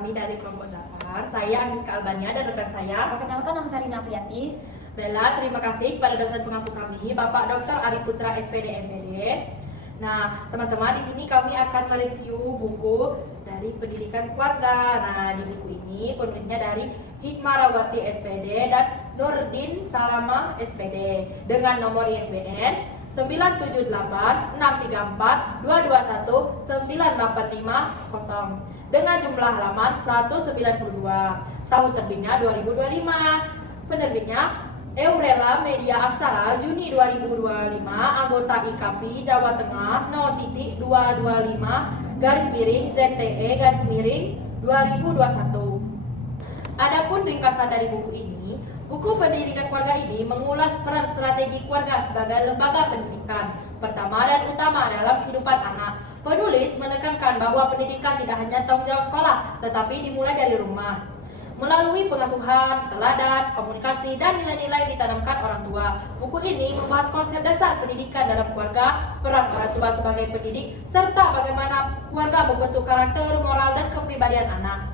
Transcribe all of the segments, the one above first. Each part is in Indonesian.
kami dari kelompok 8. Saya Anggiska Albania dan rekan saya. Perkenalkan, nama saya Rina Apriyati. Bella, terima kasih kepada dosen pengampu kami, Bapak Dr. Ari Putra, SPD MPD. Nah, teman-teman, di sini kami akan mereview buku dari pendidikan keluarga. Nah, di buku ini penulisnya dari Hikmarawati SPD dan Nurdin Salama SPD dengan nomor ISBN 978-634-221-9850 dengan jumlah halaman 192. Tahun terbitnya 2025. Penerbitnya Eurela Media Aksara, Juni 2025, anggota IKAPI Jawa Tengah 0.225-ZTE-2021. Adapun ringkasan dari buku ini, buku pendidikan keluarga ini mengulas peran strategi keluarga sebagai lembaga pendidikan pertama dan utama dalam kehidupan anak. Penulis menekankan bahwa pendidikan tidak hanya tanggung jawab sekolah, tetapi dimulai dari rumah. Melalui pengasuhan, teladan, komunikasi, dan nilai-nilai ditanamkan orang tua. Buku ini membahas konsep dasar pendidikan dalam keluarga, peran orang tua sebagai pendidik, serta bagaimana keluarga membentuk karakter, moral, dan kepribadian anak.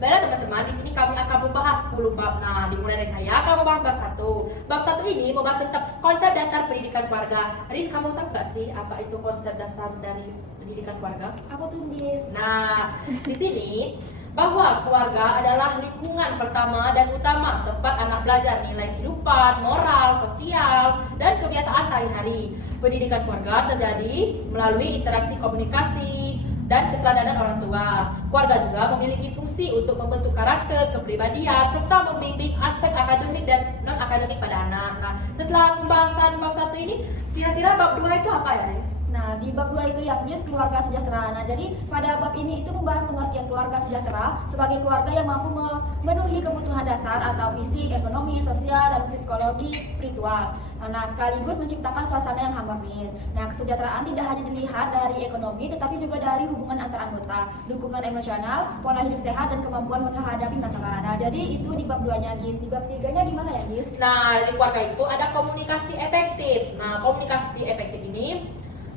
Baiklah teman-teman, di sini kami akan membahas 10 bab. Nah, dimulai dari saya akan membahas bab 1. Bab 1 ini membahas tentang konsep dasar pendidikan keluarga. Rin, kamu tahu nggak sih apa itu konsep dasar dari pendidikan keluarga? Aku tulis. Nah, di sini bahwa keluarga adalah lingkungan pertama dan utama tempat anak belajar nilai kehidupan, moral, sosial, dan kebiasaan sehari-hari. Pendidikan keluarga terjadi melalui interaksi komunikasi dan keteladanan orang tua. Keluarga juga memiliki fungsi untuk membentuk karakter, kepribadian, serta membimbing aspek akademik dan non-akademik pada anak. Nah, setelah pembahasan bab 1 ini, kira-kira bab 2 itu apa ya, Rin? Nah, di bab 2 itu yang keluarga sejahtera. Nah, jadi pada bab ini itu membahas pengertian keluarga sejahtera sebagai keluarga yang mampu memenuhi kebutuhan dasar atau fisik, ekonomi, sosial, dan psikologi spiritual. Nah, sekaligus menciptakan suasana yang harmonis. Nah, kesejahteraan tidak hanya dilihat dari ekonomi, tetapi juga dari hubungan antar anggota, dukungan emosional, pola hidup sehat, dan kemampuan menghadapi masalah. Nah, jadi itu di bab 2-nya, Gis. Di bab 3-nya gimana ya, Gis? Nah, di keluarga itu ada komunikasi efektif. Nah, komunikasi efektif ini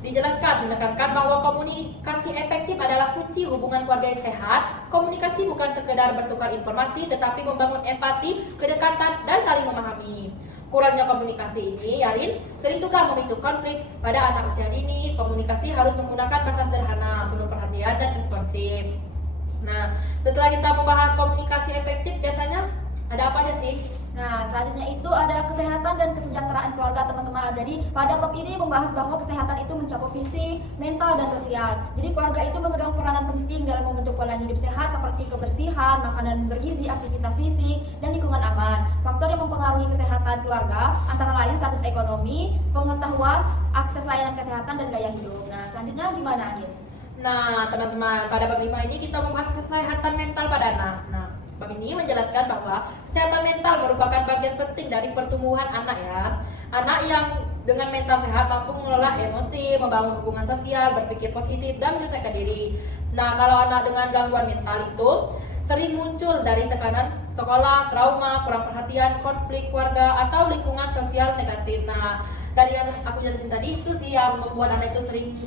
dijelaskan menekankan bahwa komunikasi efektif adalah kunci hubungan keluarga yang sehat. Komunikasi bukan sekedar bertukar informasi, tetapi membangun empati, kedekatan, dan saling memahami. Kurangnya komunikasi ini, Yarin, sering juga memicu konflik pada anak usia dini. Komunikasi harus menggunakan bahasa sederhana, penuh perhatian, dan responsif. Nah, setelah kita membahas komunikasi efektif, biasanya ada apa aja sih? Nah, selanjutnya itu ada kesehatan dan kesejahteraan keluarga, teman-teman. Jadi, pada bab ini membahas bahwa kesehatan itu mencakup fisik, mental, dan sosial. Jadi, keluarga itu memegang peranan penting dalam membentuk pola hidup sehat seperti kebersihan, makanan bergizi, aktivitas fisik, dan lingkungan aman. Faktor yang mempengaruhi kesehatan keluarga antara lain status ekonomi, pengetahuan, akses layanan kesehatan, dan gaya hidup. Nah, selanjutnya gimana, Agis? Nah, teman-teman, pada bab 5 ini kita membahas kesehatan mental pada anak. Nah, bab ini menjelaskan bahwa kesehatan mental merupakan bagian penting dari pertumbuhan anak ya. Anak yang dengan mental sehat mampu mengelola emosi, membangun hubungan sosial, berpikir positif, dan menyelesaikan diri. Nah, kalau anak dengan gangguan mental itu sering muncul dari tekanan sekolah, trauma, kurang perhatian, konflik keluarga, atau lingkungan sosial negatif. Nah, dari yang aku jelasin tadi itu sih yang membuat anak itu sering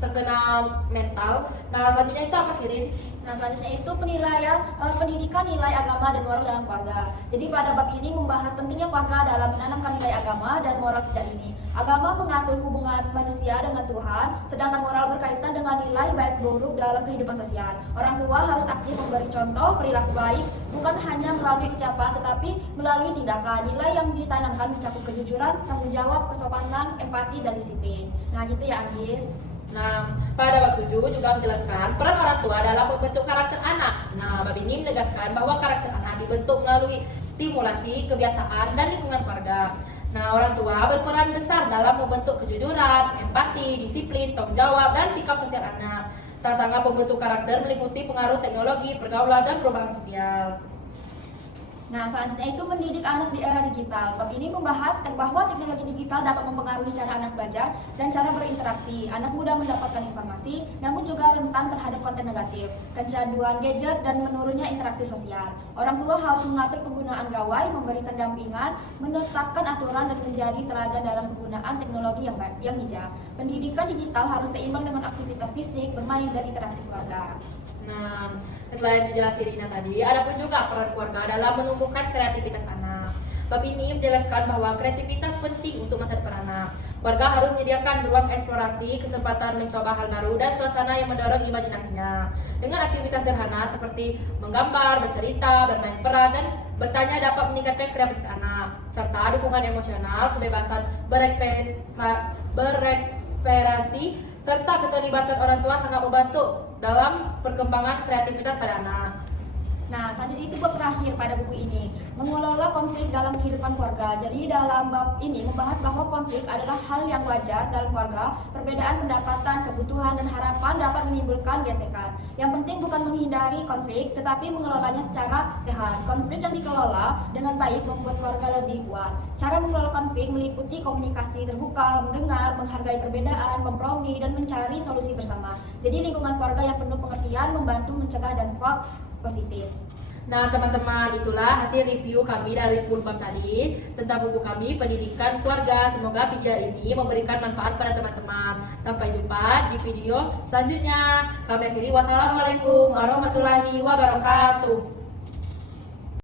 terkena mental. Nah, selanjutnya itu apa sih, Rin? Nah, selanjutnya itu penilaian pendidikan nilai agama dan moral dalam keluarga. Jadi pada bab ini membahas pentingnya keluarga dalam menanamkan nilai agama dan moral sejak dini. Agama mengatur hubungan manusia dengan Tuhan, sedangkan moral berkaitan dengan nilai baik buruk dalam kehidupan sosial. Orang tua harus aktif memberi contoh perilaku baik, bukan hanya melalui ucapan, tetapi melalui tindakan. Nilai yang ditanamkan mencakup kejujuran, tanggung jawab, kesopanan, empati, dan disiplin. Nah, gitu ya, Agis. Nah, pada bab 7 juga menjelaskan peran orang tua dalam membentuk karakter anak. Nah, bab ini menegaskan bahwa karakter anak dibentuk melalui stimulasi, kebiasaan, dan lingkungan keluarga. Nah, orang tua berperan besar dalam membentuk kejujuran, empati, disiplin, tanggung jawab, dan sikap sosial anak. Tantangan pembentuk karakter meliputi pengaruh teknologi, pergaulan, dan perubahan sosial. Nah, selanjutnya itu mendidik anak di era digital. Bab ini membahas bahwa teknologi digital dapat mempengaruhi cara anak belajar dan cara berinteraksi. Anak mudah mendapatkan informasi, namun juga rentan terhadap konten negatif, kecanduan gadget, dan menurunnya interaksi sosial. Orang tua harus mengatur penggunaan gawai, memberikan dampingan, menetapkan aturan, dan menjadi teladan dalam penggunaan teknologi yang bijak. Pendidikan digital harus seimbang dengan aktivitas fisik, bermain, dan interaksi keluarga. Nah, setelah yang dijelaskan Rina tadi, ada pun juga peran keluarga dalam menumbuhkan kreativitas anak. Bab ini menjelaskan bahwa kreativitas penting untuk masa depan anak. Keluarga harus menyediakan ruang eksplorasi, kesempatan mencoba hal baru, dan suasana yang mendorong imajinasinya. Dengan aktivitas sederhana seperti menggambar, bercerita, bermain peran, dan bertanya dapat meningkatkan kreativitas anak, serta dukungan emosional, kebebasan berekspresi, serta keterlibatan orang tua sangat membantu dalam perkembangan kreativitas pada anak. Nah, selanjutnya itu bab terakhir pada buku ini, mengelola konflik dalam kehidupan keluarga. Jadi dalam bab ini membahas bahwa konflik adalah hal yang wajar dalam keluarga. Perbedaan pendapatan, kebutuhan, dan harapan dapat menimbulkan gesekan. Yang penting bukan menghindari konflik, tetapi mengelolanya secara sehat. Konflik yang dikelola dengan baik membuat keluarga lebih kuat. Cara mengelola konflik meliputi komunikasi terbuka, mendengar, menghargai perbedaan, kompromi, dan mencari solusi bersama. Jadi lingkungan keluarga yang penuh pengertian membantu mencegah dampak positif. Nah teman-teman, itulah hasil review kami dari 10 bab tadi tentang buku kami Pendidikan Keluarga. Semoga video ini memberikan manfaat pada teman-teman. Sampai jumpa di video selanjutnya. Kami akhiri, wassalamualaikum warahmatullahi wabarakatuh.